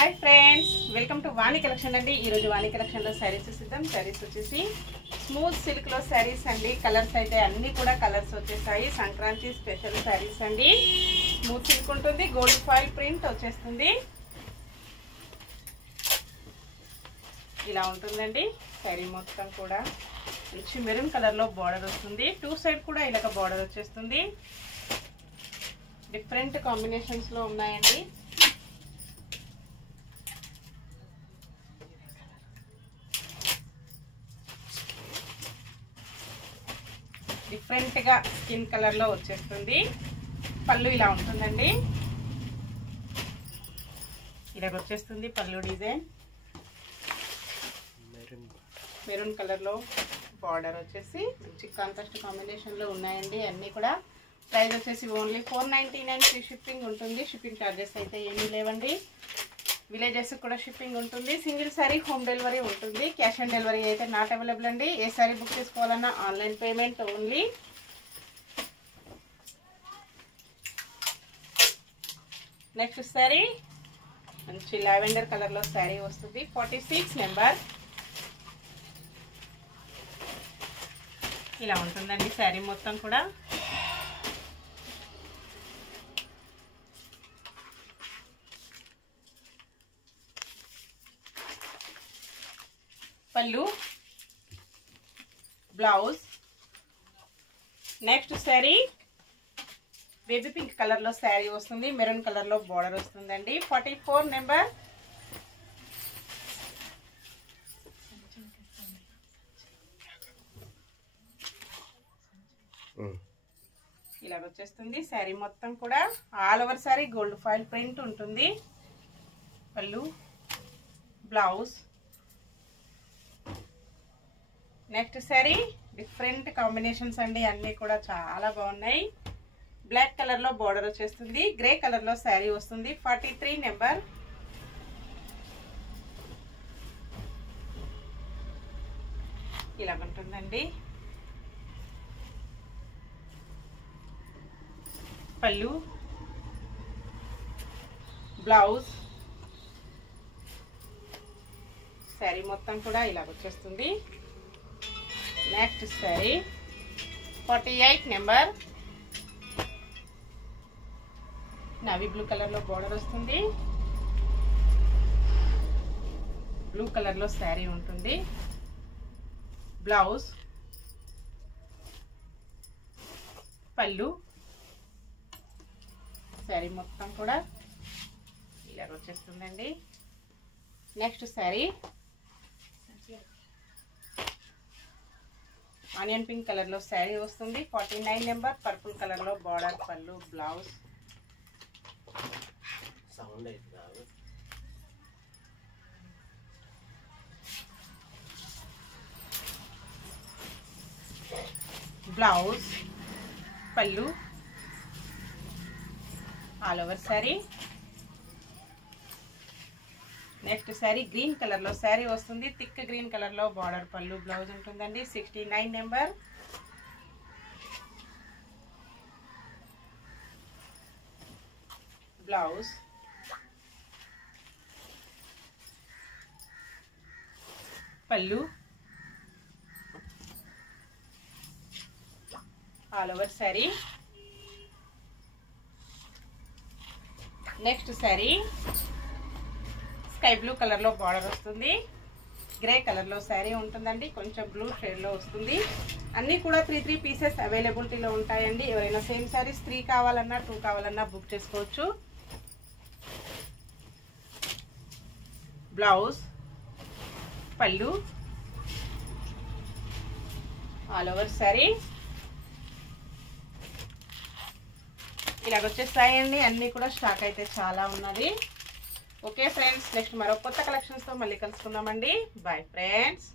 hi friends welcome to Vani collection अंडी Vani collection sarees चूसिद्दाम सारीस वच्चेसी स्मूथ सिल्क लो सारीस अंडी कलर्स अयिते अन्नी कूडा कलर्स वच्चेसाई संक्रांति स्पेशल सारीस अंडी स्मूथ सिल्क उंटुंदी गोल्ड फॉइल प्रिंट वच्चेस्तुंदी ఇలా ఉంటుందండి సారీ మొత్తం కూడా మంచి మెరూన్ కలర్ లో బోర్డర్ వస్తుంది టూ సైడ్ కూడా ఇలాగ బోర్డర్ వచ్చేస్తుంది డిఫరెంట్ కాంబినేషన్స్ లో ఉన్నాయండి డిఫరెంట్ గా స్కిన్ కలర్ లో వచ్చేస్తుంది పల్లు ఇలా ఉంటుందండి ఇలాగ వచ్చేస్తుంది పల్లు డిజైన్ మెరూన్ కలర్ లో బార్డర్ వచ్చేసి మంచి కాంట్రాస్ట్ కాంబినేషన్ లో ఉన్నాయండి అన్నీ కూడా ప్రైస్ వచ్చేసి ఓన్లీ 499 ఫ్రీ షిప్పింగ్ ఉంటుంది షిప్పింగ్ చార్జెస్ అయితే ఏమీ లేవండి విలేజెస్ కూడా షిప్పింగ్ ఉంటుంది సింగిల్ సారీ హోమ్ డెలివరీ ఉంటుంది క్యాష్ ఆన్ డెలివరీ అయితే నాట్ అవైలబుల్ అండి ఏ సారీ బుక్ చేసుకోవాలన్నా online payment only next sorry మంచి లావెండర్ కలర్ లో సారీ వస్తుంది 46 నెంబర్ ఇలా ఉంటుందండి సారీ మొత్తం కూడా పల్లు blouse next sorry baby pink colour లో సారీ వస్తుంది మెరూన్ కలర్ లో బోర్డర్ వస్తుందండి 44 నెంబర్ ఇలాగ వచ్చేస్తుంది సారీ మొత్తం కూడా all over sorry gold foil print ఉంటుంది పల్లు blouse next sorry different combinations అండి అన్నీ కూడా చాలా బాగున్నాయి బ్లాక్ కలర్ లో బోర్డర్ వచ్చేస్తుంది గ్రే కలర్ లో సారీ వస్తుంది 43 నెంబర్ ఇలా ఉంటుందండి పల్లు బ్లౌజ్ సారీ మొత్తం కూడా ఇలా వచ్చేస్తుంది next sorry 48 number navy blue colour లో బోర్డర్ వస్తుంది బ్లూ కలర్ లో సారీ ఉంటుంది బ్లౌజ్ పల్లు సారీ మొత్తం కూడా ఇలా వచ్చేస్తుందండి next sorry onion pink colour లో సారీ వస్తుంది 49 నెంబర్ పర్పుల్ కలర్ లో బార్డర్ పల్లు బ్లౌజ్ బ్లౌజ్ పల్లు all over sorry next sorry green colour లో సారీ వస్తుంది థిక్ గ్రీన్ కలర్ లో బార్డర్ పల్లు బ్లౌజ్ ఉంటుందండి 69 నెంబర్ బ్లౌజ్ పల్లు all over sorry next sorry sky blue colour లో బార్డర్ వస్తుంది గ్రే కలర్ లో సారీ ఉంటుందండి కొంచెం బ్లూ షేడ్ లో వస్తుంది అన్నీ కూడా 3 పీసెస్ అవైలబిలిటీలో ఉంటాయండి ఎవరైనా సేమ్ సారీస్ 3 కావాలన్నా 2 కావాలన్నా బుక్ చేసుకోవచ్చు బ్లౌజ్ పల్లు ఆల్ ఓవర్ సారీ ఇలాగ వచ్చేస్తాయండి అన్నీ కూడా స్టాక్ అయితే చాలా ఉన్నది ఓకే ఫ్రెండ్స్ నెక్స్ట్ మరో కొత్త కలెక్షన్స్ తో మళ్ళీ కలుసుకుందామండి బై ఫ్రెండ్స్